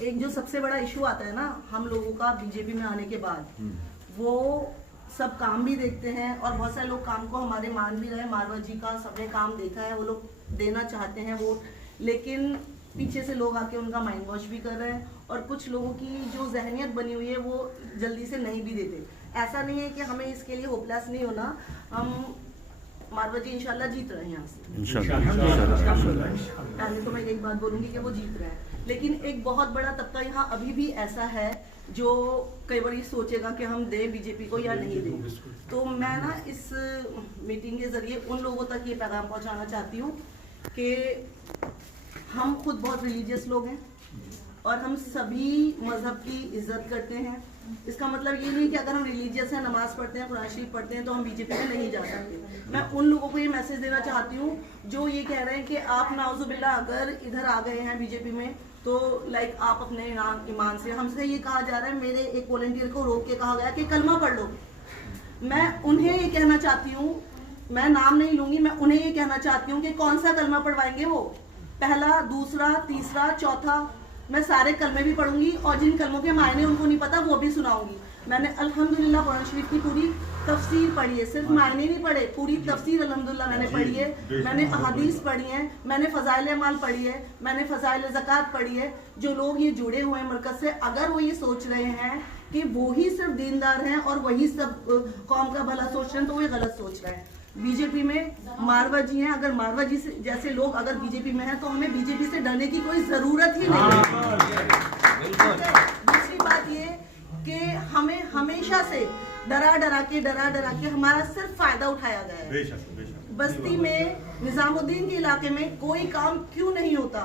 एक जो सबसे बड़ा इशू आता है ना हम लोगों का बीजेपी में आने के बाद, वो सब काम भी देखते हैं और बहुत सारे लोग काम को हमारे मान भी रहे हैं। मारवा जी का सबने काम देखा है, वो लोग देना चाहते हैं वोट, लेकिन पीछे से लोग आके उनका माइंड वॉश भी कर रहे हैं और कुछ लोगों की जो जहनियत बनी हुई है वो जल्दी से नहीं भी देते। ऐसा नहीं है कि हमें इसके लिए होपलेस नहीं होना, हम मारवा जी इंशाल्लाह जीत रहे हैं यहाँ से। पहले तो मैं एक बात बोलूंगी कि वो जीत रहे हैं, लेकिन एक बहुत बड़ा तबका यहाँ अभी भी ऐसा है जो कई बार ये सोचेगा कि हम दें बीजेपी को या नहीं दें। तो मैं ना इस मीटिंग के जरिए उन लोगों तक ये पैगाम पहुँचाना चाहती हूँ कि हम खुद बहुत रिलीजियस लोग हैं और हम सभी मजहब की इज्जत करते हैं। इसका मतलब ये नहीं कि अगर हम रिलीजियस हैं, नमाज पढ़ते हैं, कुरान शरीफ पढ़ते हैं तो हम बीजेपी में नहीं जा सकते। मैं उन लोगों को ये मैसेज देना चाहती हूँ जो ये कह रहे हैं कि आप नाउजुबिल्लाह अगर इधर आ गए हैं बीजेपी में तो लाइक आप अपने ईमान से, हमसे ये कहा जा रहा है, मेरे एक वॉलंटियर को रोक के कहा गया कि कलमा पढ़ लो। मैं उन्हें ये कहना चाहती हूँ, मैं नाम नहीं लूंगी, मैं उन्हें ये कहना चाहती हूँ कि कौन सा कलमा पढ़वाएंगे वो, पहला, दूसरा, तीसरा, चौथा, मैं सारे कलमे भी पढ़ूंगी और जिन कलमों के मायने उनको नहीं पता वो भी सुनाऊंगी। मैंने अल्हम्दुलिल्लाह कुरान शरीफ की पूरी तफसीर पढ़ी है, सिर्फ मायने नहीं पढ़े, पूरी तफसीर अल्हम्दुलिल्लाह मैंने पढ़ी है। मैंने अहादीस पढ़ी है, मैंने फ़ज़ाइल अमाल पढ़ी है, मैंने फ़ज़ाइल ज़कात पढ़ी है। जो लोग ये जुड़े हुए हैं मरकज़ से, अगर वो ये सोच रहे हैं कि वो ही सिर्फ दीनदार हैं और वही सब कौम का भला सोच रहे हैं तो वो ये गलत सोच रहे हैं। बीजेपी में मारवा जी हैं, अगर मारवा जी से जैसे लोग अगर बीजेपी में हैं तो हमें बीजेपी से डरने की कोई जरूरत ही नहीं है। दूसरी बात ये कि हमें हमेशा से डरा डरा के हमारा सिर्फ फायदा उठाया गया है। बस्ती में निजामुद्दीन के इलाके में कोई काम क्यों नहीं होता?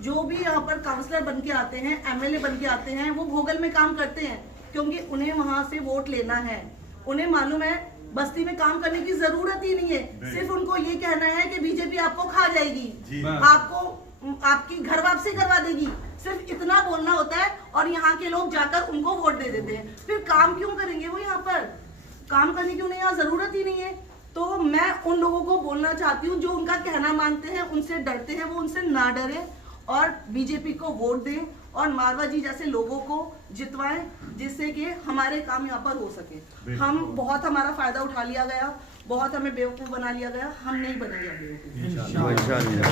जो भी यहाँ पर काउंसलर बन के आते हैं, एमएलए बन के आते हैं, वो भोगल में काम करते हैं क्योंकि उन्हें वहां से वोट लेना है। उन्हें मालूम है बस्ती में काम करने की जरूरत ही नहीं है, सिर्फ उनको ये कहना है कि बीजेपी आपको खा जाएगी, आपको आपकी घर वापसी करवा देगी, सिर्फ इतना बोलना होता है और यहाँ के लोग जाकर उनको वोट दे देते हैं। फिर काम क्यों करेंगे वो? यहाँ पर काम करने की उन्हें यहाँ जरूरत ही नहीं है। तो मैं उन लोगों को बोलना चाहती हूँ जो उनका कहना मानते हैं, उनसे डरते हैं, वो उनसे ना डरे और बीजेपी को वोट दें और मारवा जी जैसे लोगों को जितवाएं जिससे कि हमारे काम यहाँ पर हो सके। हम बहुत हमारा फायदा उठा लिया गया, बहुत हमें बेवकूफ बना लिया गया, हम नहीं बनेंगे बेवकूफ।